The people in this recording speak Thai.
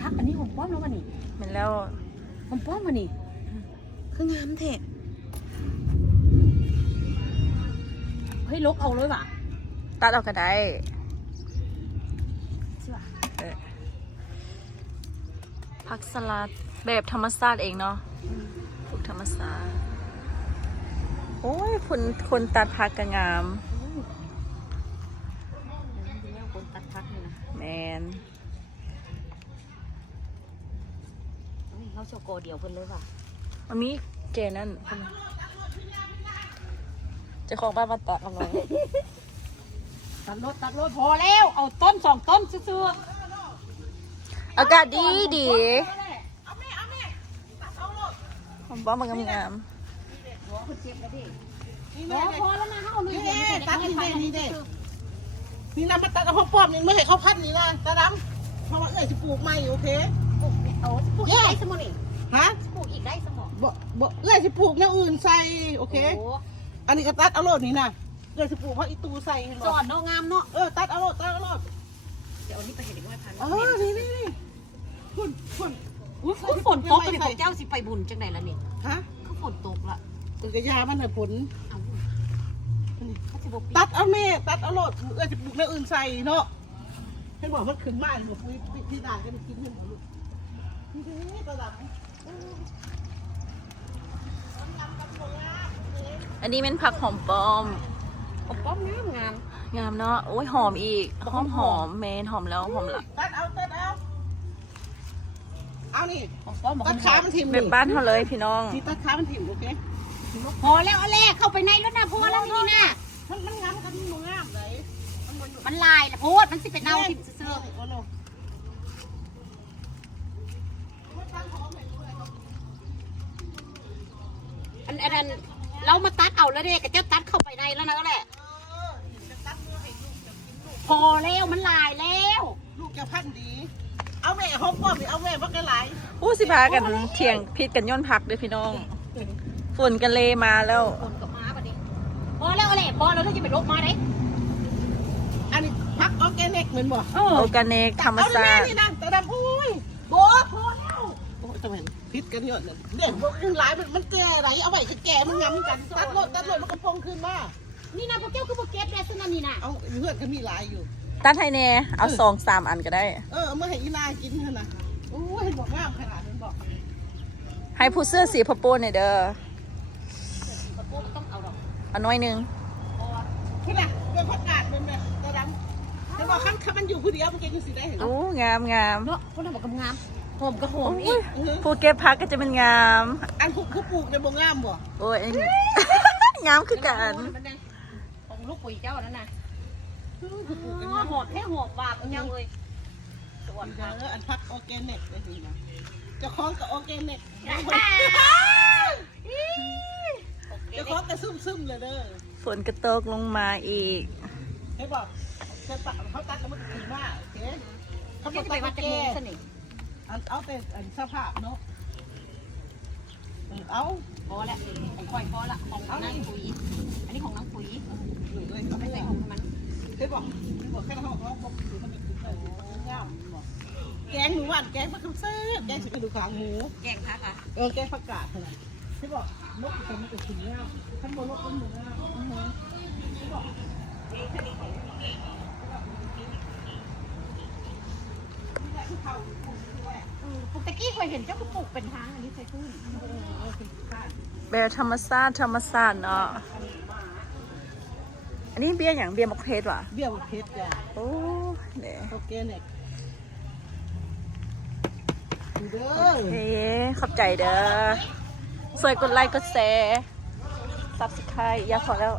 พักอันนี้ผมป้อมแล้ววันนี้ เหมือนแล้ว ผมป้อมวันนี้คืองามเถอะเฮ้ยลกเอาเลยว่ะ ตัดเอาก็ได้ ใช่ป่ะ ผักสลัดแบบธรรมชาติเองเนาะปลูกธรรมชาติโอ้ยคนตัดผักก็งาม คนตัดพักนี่นะ แมน เขาโชโกเดียวเพิ่นเลยว่ะ มันมีเจนั่นเจ้าของบ้านมาตัดเอาไว้ ตัดรถพอแล้วเอาต้น2 ต้นซื่อ อากาศดีดีผมบ้ามันงาม ๆหัวคนเจ็บแล้วดิ นี่ พอ แม่ พอแล้วนะเขาเอาหนึ่ง นี่ เดียว แม่ ไม่ใช่ ตัด เด็ก นี่แม่นี่เด็นี่นะมาตัดเอาพ่อป้อมนี่ไม่ให้เขาพัดนี่นะตาดำเพราะว่าเอ้ยจะปลูกใหม่โอเค ปลูกเอาปลูกอีกได้สมองนี่ ฮะ ปลูกอีกได้สมอง บ่เอ้ยจะปลูกแนวอื่นใส่โอเค โอ้ อันนี้ก็ตัดเอาโลดนี่นะเอ้ยจะปลูกเพราะอีตูใส่เห็น จ บ่ อดเนาะงามเนาะ ตัดเอาโลดเดี๋ยวอันนี้ไปเห็นเด็กน้อยพัน นี่คุณ อุ้ยคือฝนตกไปของเจ้าสิไปบุญจังไหนล่ะนี่ ฮะ คือฝนตกละ กระยามันเหรอผล เอาเขาจะบอก ตัดเอาแม่ตัดเอาโลดเอ้ยจะปลูกแนวอื่นใส่เนาะให้บอกมันขึ้นมาเลยบอกพี่ด่ากันกินเงินลูกนี่ตาดำ อันนี้เป็นผักหอมป้อม ผมป้อมงาม งามเนาะโอ้ยหอมอีกหอมเมนหอมแล้วหอมละ ตัดเอาเอานี่ ผมป้อมบอก ตัดขามันถิ่ม แบบบ้านเขาเลยพี่น้อง ที่ตัดขามันถิ่มโอเค พอแล้วเอาแรกเข้าไปในแล้วนะพอแล้วนี่นะ มันงามกันมันงามเลย มันลายละโพดมันสิเป็นเน่าทิ่มเสื้ออันนั้นเรามาตัดเอาแล้วเด็กกับเจ้าตัดเข้าไปในแล้วนะก็แหละพอแล้วมันลายแล้ว ลูกจะพันดี เอาแม่หอมป้อมเอาแม่บักกะไหล ผู้สิพากันเถียงพิษกันย่นผักด้วยพี่น้องฝุ่นกันเลยมาแล้ว คนกับม้าปะดิพอแล้วอะไรพอแล้วเราจะไปลบมาได้ อันนี้พักออร์แกนิกเหมือนบ่ โอร์แกนิกธรรมชาติ นี่นะแต่ดำอุ้ย โบพอแล้ว โอ้ยจะเห็นพิษกันเยอะเลยเด็กพวกหลายมันแก่ไหนเอาไว้แก่มันงำกันตัดรถมันก็พองขึ้นมา นี่นะพวกเจ้าคือพวกเก็ตแดสนั่นนี่นะ เอาเพื่อนก็มีหลายอยู่ ตัดให้เน่เอา2-3 อันก็ได้ เอามาให้อีนากินเถอะนะโอ้ยบอกงามขนาดนั้นบอก ให้ผู้เสื้อสีพะโปนเนี่ยเด้อ พวกต้องเอาดอก เอาน้อยหนึง คือน่ะเป็นผักกาดเป็นแบบตาดำแต่ว่าขั้นมันอยู่ผู้เดียวมันก็อยู่สิได้เห็น โอ้งาม เนาะพวกนั้นบอกกำงามหอมก็หอมอี โอ้ ก ยผู้เก็บผักก็จะเป็นงาม อันผู้ปลูกในบ่งามบ่ โอ้ย งามคือกัน ของลูกปุ๋ยเจ้านั่นน่ะ ผู้ปลูกกัน หอมแค่หอมบาปเจ้าเลยสวัสดี อันพักออร์แกนิกเลยสินะเจ้าของกับออร์แกนิกเจ้าของกับซึมเลยเด้อ ฝนกระตกลงมาอีก เห็นบอกเขาตัดแล้วมันก็ขึ้นมาโอเคเขา เขา บ จะ อก ไป ตั วั ด ดจาก แก่ มุงสนิท เอาแต่สภาพเนาะเอา พอแล้วของคอยพอละของนางปุ๋ยอันนี้ของนางปุ๋ย เลย ไม่ใช่ของมัน เห็นบอกแค่เขาบอกถือมันขึ้นไปงามบอกแกงหนูหวานแกงผักกาดแซ่บแกงสิกระดูกขางหมู แกงพักอ่ะ แกงผักกาดเท่านั้นที่บอกนกมันจะถึงงามท่านบอกนกมันหมูงามที่บอก ปกติเคยเห็นเจ้าก็ปลูกเป็นทางอันนี้ใส่ขึ้น แบบธรรมชาติเนาะ อันนี้เบียร์อย่างเบียร์มะเพชรว่ะ เบี้ยวเพชรจ้ะ โอ้เนี่ย โอเคเนี่ยเด้ โอ อ เคขอบใจเด้อสวยกดไลค์กดแชร์ Subscribe อย่าขอแล้ว